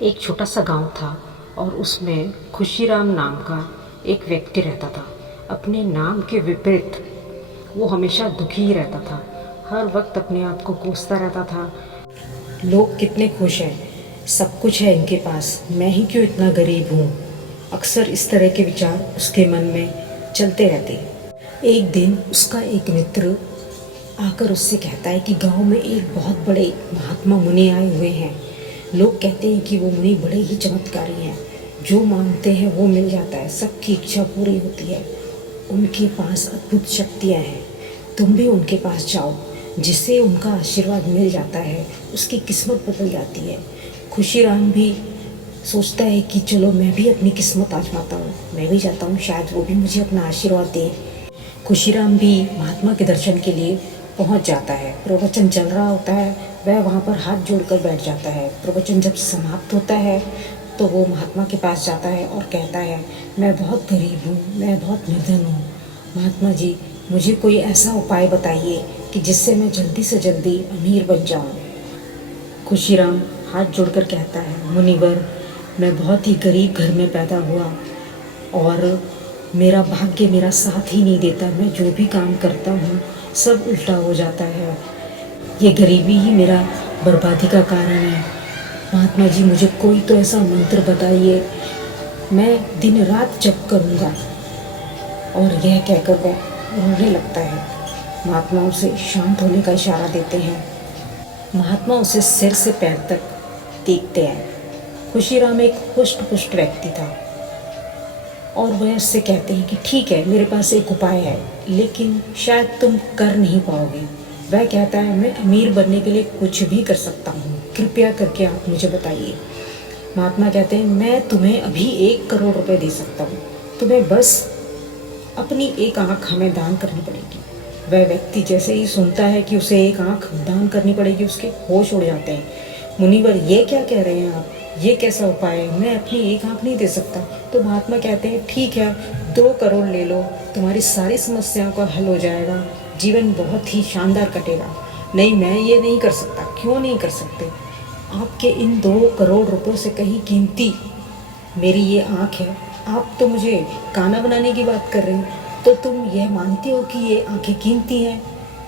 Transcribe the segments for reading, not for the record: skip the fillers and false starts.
एक छोटा सा गांव था और उसमें खुशीराम नाम का एक व्यक्ति रहता था। अपने नाम के विपरीत वो हमेशा दुखी ही रहता था। हर वक्त अपने आप को कोसता रहता था, लोग कितने खुश हैं, सब कुछ है इनके पास, मैं ही क्यों इतना गरीब हूँ। अक्सर इस तरह के विचार उसके मन में चलते रहते। एक दिन उसका एक मित्र आकर उससे कहता है कि गांव में एक बहुत बड़े महात्मा मुनि आए हुए हैं। लोग कहते हैं कि वो मुनि बड़े ही चमत्कारी हैं, जो मांगते हैं वो मिल जाता है, सबकी इच्छा पूरी होती है। उनके पास अद्भुत शक्तियाँ हैं, तुम भी उनके पास जाओ। जिसे उनका आशीर्वाद मिल जाता है उसकी किस्मत बदल जाती है। खुशीराम भी सोचता है कि चलो मैं भी अपनी किस्मत आजमाता हूँ, मैं भी जाता हूँ, शायद वो भी मुझे अपना आशीर्वाद दें। खुशीराम भी महात्मा के दर्शन के लिए पहुँच जाता है। प्रवचन चल रहा होता है, वह वहाँ पर हाथ जोड़कर बैठ जाता है। प्रवचन जब समाप्त होता है तो वो महात्मा के पास जाता है और कहता है, मैं बहुत गरीब हूँ, मैं बहुत निर्धन हूँ, महात्मा जी मुझे कोई ऐसा उपाय बताइए कि जिससे मैं जल्दी से जल्दी अमीर बन जाऊँ। खुशीराम हाथ जोड़कर कहता है, मुनिवर मैं बहुत ही गरीब घर में पैदा हुआ और मेरा भाग्य मेरा साथ ही नहीं देता। मैं जो भी काम करता हूँ सब उल्टा हो जाता है। ये गरीबी ही मेरा बर्बादी का कारण है। महात्मा जी मुझे कोई तो ऐसा मंत्र बताइए, मैं दिन रात जप करूँगा। और यह कहकर वह रोने लगता है। महात्मा उसे शांत होने का इशारा देते हैं। महात्मा उसे सिर से पैर तक देखते हैं। खुशीराम एक हुष्ट पुष्ट व्यक्ति था और वह उससे कहते हैं कि ठीक है, मेरे पास एक उपाय है, लेकिन शायद तुम कर नहीं पाओगे। वह कहता है, मैं अमीर बनने के लिए कुछ भी कर सकता हूँ, कृपया करके आप मुझे बताइए। महात्मा कहते हैं, मैं तुम्हें अभी 1 करोड़ रुपए दे सकता हूँ, तुम्हें बस अपनी एक आँख हमें दान करनी पड़ेगी। वह व्यक्ति जैसे ही सुनता है कि उसे एक आँख दान करनी पड़ेगी, उसके होश उड़ जाते हैं। मुनिवर ये क्या कह रहे हैं आप, ये कैसा उपाय है, मैं अपनी एक आँख नहीं दे सकता। तो महात्मा कहते हैं, ठीक है 2 करोड़ ले लो, तुम्हारी सारी समस्याओं का हल हो जाएगा, जीवन बहुत ही शानदार कटेगा। नहीं मैं ये नहीं कर सकता। क्यों नहीं कर सकते? आपके इन 2 करोड़ रुपयों से कहीं कीमती मेरी ये आँख है। आप तो मुझे काना बनाने की बात कर रहे हैं, तो तुम यह मानती हो कि ये आँखें कीमती हैं,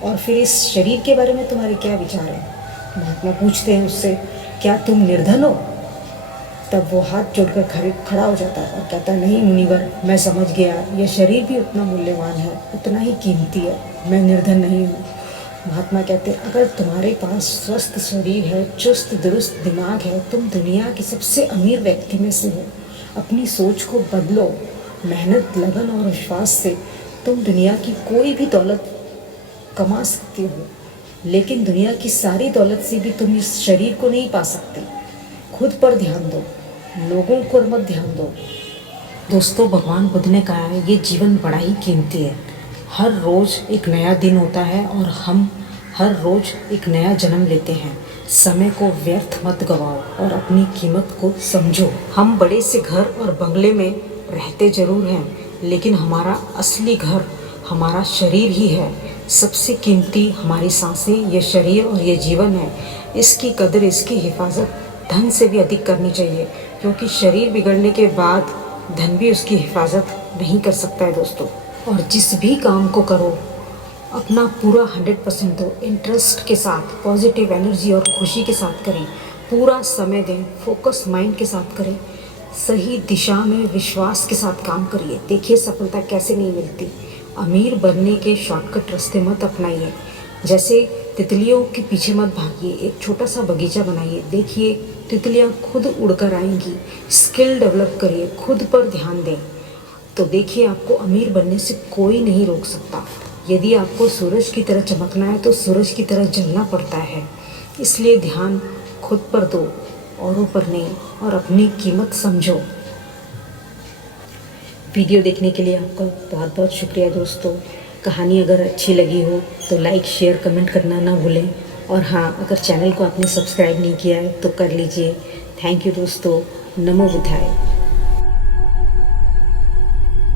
और फिर इस शरीर के बारे में तुम्हारे क्या विचार हैं? महात्मा पूछते हैं उससे, क्या तुम निर्धन हो? तब वो हाथ जोड़कर खड़ा हो जाता है और कहता है, नहीं मुनिवर, मैं समझ गया, यह शरीर भी उतना मूल्यवान है, उतना ही कीमती है, मैं निर्धन नहीं हूँ। महात्मा कहते हैं, अगर तुम्हारे पास स्वस्थ शरीर है, चुस्त दुरुस्त दिमाग है, तुम दुनिया के सबसे अमीर व्यक्ति में से हो। अपनी सोच को बदलो, मेहनत, लगन और विश्वास से तुम दुनिया की कोई भी दौलत कमा सकते हो, लेकिन दुनिया की सारी दौलत से भी तुम इस शरीर को नहीं पा सकते। खुद पर ध्यान दो, लोगों पर मत ध्यान दो। दोस्तों, भगवान बुद्ध ने कहा है, ये जीवन बड़ा ही कीमती है। हर रोज़ एक नया दिन होता है और हम हर रोज़ एक नया जन्म लेते हैं। समय को व्यर्थ मत गवाओ और अपनी कीमत को समझो। हम बड़े से घर और बंगले में रहते ज़रूर हैं, लेकिन हमारा असली घर हमारा शरीर ही है। सबसे कीमती हमारी सांसें, ये शरीर और ये जीवन है। इसकी कदर, इसकी हिफाजत धन से भी अधिक करनी चाहिए, क्योंकि शरीर बिगड़ने के बाद धन भी उसकी हिफाजत नहीं कर सकता है दोस्तों। और जिस भी काम को करो अपना पूरा 100% दो, इंटरेस्ट के साथ, पॉजिटिव एनर्जी और खुशी के साथ करें। पूरा समय दें, फोकस माइंड के साथ करें, सही दिशा में विश्वास के साथ काम करिए। देखिए सफलता कैसे नहीं मिलती। अमीर बनने के शॉर्टकट रास्ते मत अपनाइए। जैसे तितलियों के पीछे मत भागिए, एक छोटा सा बगीचा बनाइए, देखिए तितलियाँ खुद उड़कर आएंगी। स्किल डेवलप करिए, खुद पर ध्यान दें, तो देखिए आपको अमीर बनने से कोई नहीं रोक सकता। यदि आपको सूरज की तरह चमकना है तो सूरज की तरह जलना पड़ता है। इसलिए ध्यान खुद पर दो, औरों पर नहीं, और अपनी कीमत समझो। वीडियो देखने के लिए आपका बहुत बहुत शुक्रिया दोस्तों। कहानी अगर अच्छी लगी हो तो लाइक, शेयर, कमेंट करना ना भूलें। और हाँ, अगर चैनल को आपने सब्सक्राइब नहीं किया है तो कर लीजिए। थैंक यू दोस्तों। नमो बुद्धाय।